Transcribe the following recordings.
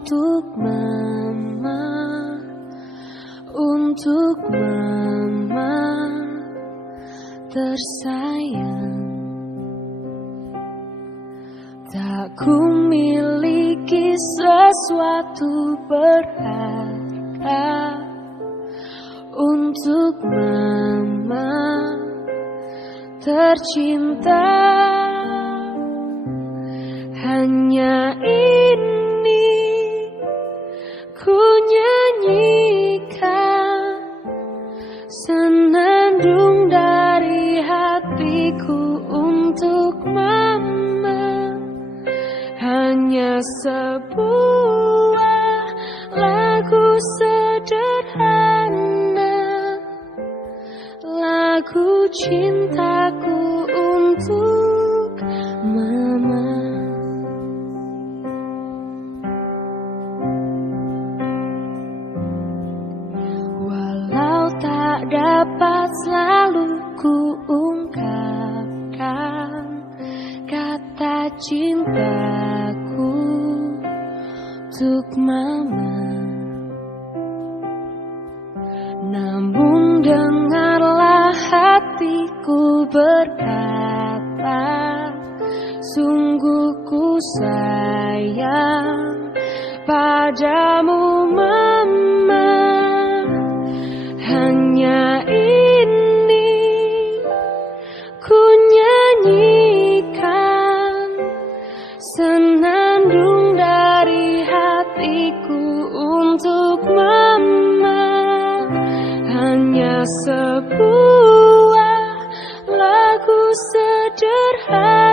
untuk mama, untuk mama tersayang. Tak ku miliki sesuatu berharga untuk mama tercinta. Hanya ini ku nyanyikan, senandung dari hatiku untuk mama. Hanya sebuah lagu sederhana, lagu cintaku untuk mama. Walau tak dapat selalu ku ungkapkan kata cintaku untuk mama, namun dengarlah hatiku berkata, sungguh ku sayang padamu mama. Hanya ini ku nyanyikan, senandung dari hatiku untuk mama. Hanya sebuah lagu sederhana,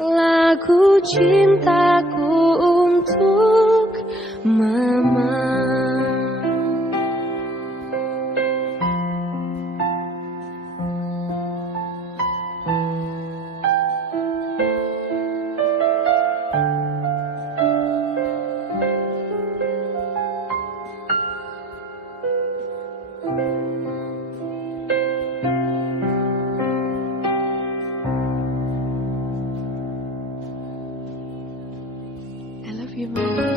lagu cintaku untuk mama. I love you, Mama.